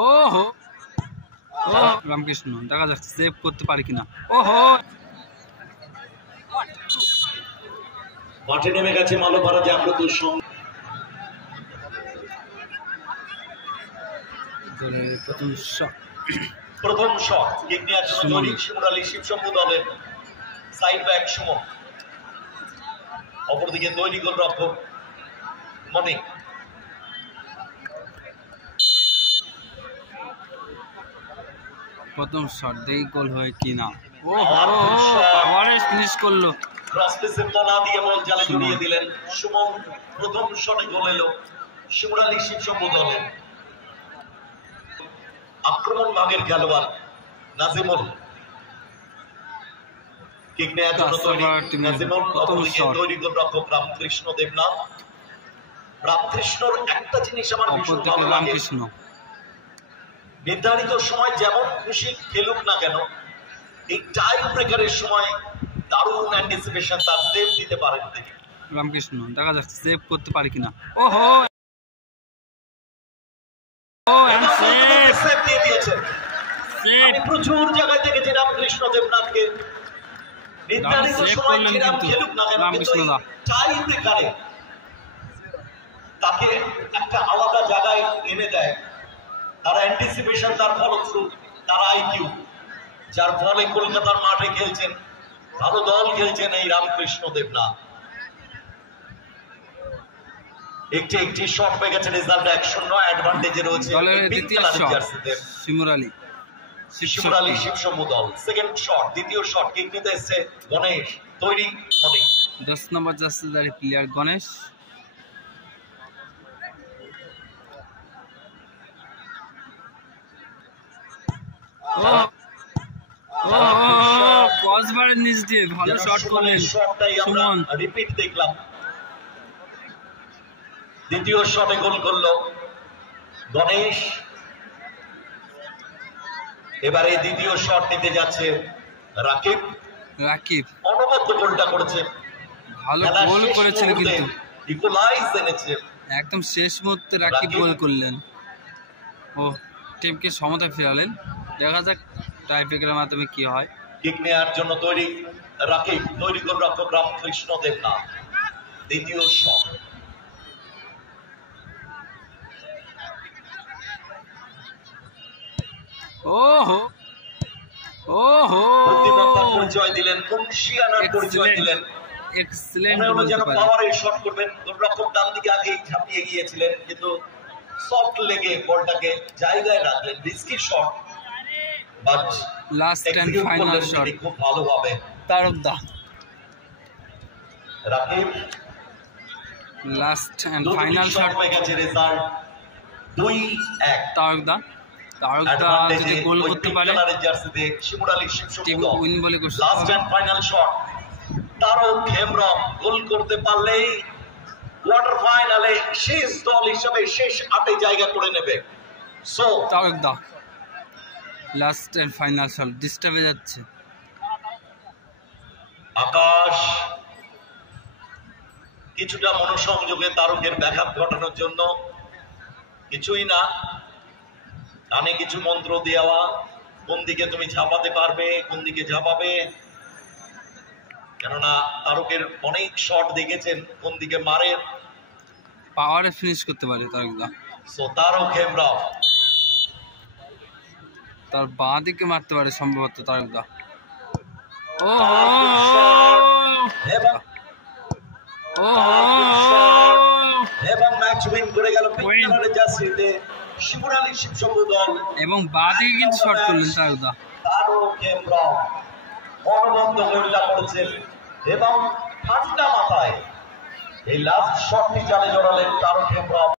ওহো রামকৃষ্ণ দেখা যাচ্ছে সেভ করতে পারে কিনা। ওহো মাঠে নেমে গেছে মালোপাড়া জাগ্রত প্রথম শট কিক নেওয়ার জন্য তৈরি শিমুরালী শিবশম্ভু দলের সাইড ব্যাক সুমন, অপরদিকে তৈরি গোলরক্ষক মনি। প্রথম শট দেখি গোল হয় কিনা। ও ফিনিশ করলো, ক্রস পেসে তলা দিয়ে বল জালে জড়িয়ে দিলেন সুমন। প্রথম শটে গোল এলো শিমুরালী শিবশম্ভু দলের। আক্রমণ ভাগের খেলোয়াড় নাজিমুল কিক নেওয়ার জন্য তৈরি নাজিমুল, অপরদিকে তৈরি গোলরক্ষক রামকৃষ্ণ দেবনাথ। রামকৃষ্ণর একটা জিনিস আমার ভীষণ ভালো লাগে, নির্ধারিত সময় যেমন খুশি খেলুক না কেন, এই টাইম ব্রেকারের সময় দারুণ অ্যান্টিসিপেশন, তার সেভ দিতে পারেন তিনি। রামকৃষ্ণ দেখা যাচ্ছে সেভ করতে পারে কিনা। ওহো সেভ দিয়ে দিয়েছেন। আমি প্রচুর জায়গায় দেখেছি রামকৃষ্ণ দেবনাথকে নির্ধারিত সময় খেলুক না কেন, কিন্তু টাইম ব্রেকারে তাকে একটা আলাদা জায়গায় এনে দেয়। তার অ্যান্টিসিপেশন, তার ফলশ্রুত, তার আইকিউ, যার ফলে কলকাতার মাঠে খেলছেন, ভালো দল খেলছেন এই রামকৃষ্ণ দেবনাথ। একটি শট পেয়ে গেছে, রেজাল্ট 1-0, অ্যাডভান্টেজে রয়েছে শিমুরালী শিবশম্ভু দল। সেকেন্ড শট, দ্বিতীয় শট কিক নিতে এসেছে গণেশ, তৈরি মনি। 10 নম্বর জার্সিধারী প্লেয়ার গণেশ। ক্রসবারের নিচ দিয়ে ভালো শট করলেন সুমন। রিপিট দেখলাম, দ্বিতীয় শটে গোল করলো গণেশ। এবারে দ্বিতীয় শট নিতে যাচ্ছে রাকিব। অনবদ্য গোলটা করেছে, ভালো গোল করেছিল কিন্তু ইকুয়ালাইজ এনেছে একদম শেষ মুহূর্তে রাকিব গোল করলেন ও টিমকে সমতায় ফেরালেন। দেখা যাক টাই ব্রেকারের মাধ্যমে কি হয়। কিক নেওয়ার জন্য তৈরি রাকিব, তৈরি গোলরক্ষক রামকৃষ্ণ দেবনাথ। দ্বিতীয় শট, ওহো ওহো বুদ্ধিমত্তার পরিচয় দিলেন, কনশিয়ানার পরিচয় দিলেন। এক্সেলেন্ট যেন পাওয়ারের শট করবেন। গোলরক্ষক ডান দিকে আগে ঝাঁপিয়ে গিয়েছিলেন, কিন্তু সফট লেগে বলটাকে জায়গায় রাখলেন। Risky shot, but last end final shot খুব ভালোভাবে তারকদা। Rakib last end final shot হয়ে গেছে, রেজাল্ট 2-1। তারকদা যদি গোল করতে পারে জার্সিতে শিমুরালী শিবশম্ভু দল উইন বলে last end final shot. Tarak Hembrom goal করতে পারলেই কোয়ার্টার ফাইনালে শেষ দল হিসেবে শেষ 8-এ জায়গা করে নেবে। সো তারকদা লাস্ট এন্ড ফাইনাল শট ডিস্টার্বে যাচ্ছে। আকাশ কিছুটা মনোসংযোগে তারকের ব্যাঘাত ঘটানোর জন্য, কিছুই না, কানে কিছু মন্ত্র দেওয়া, কোন দিকে তুমি ঝাঁপাতে পারবে, কোন দিকে ঝাঁপাবে, কেননা তারকের অনেক শট দেখেছেন কোন দিকে মারে, পাওয়ারে ফিনিশ করতে পারে তারকদা। সো তারক হেমব্রম তার বাঁ দিকে মারতে পারে সম্ভবত তারকদা। এবং ম্যাচ উইন করে গেল জার্সিতে শিমুরালী শিবশম্ভু দল। এবং বাঁ দিকে কিন্তু শট করলেন তারকদা। তারক হেমব্রম অনবদ্য গোলটা করেছেন এবং ঠান্ডা মাথায় এই লাস্ট শটটি জালে জড়ালেন তারক হেমব্রম।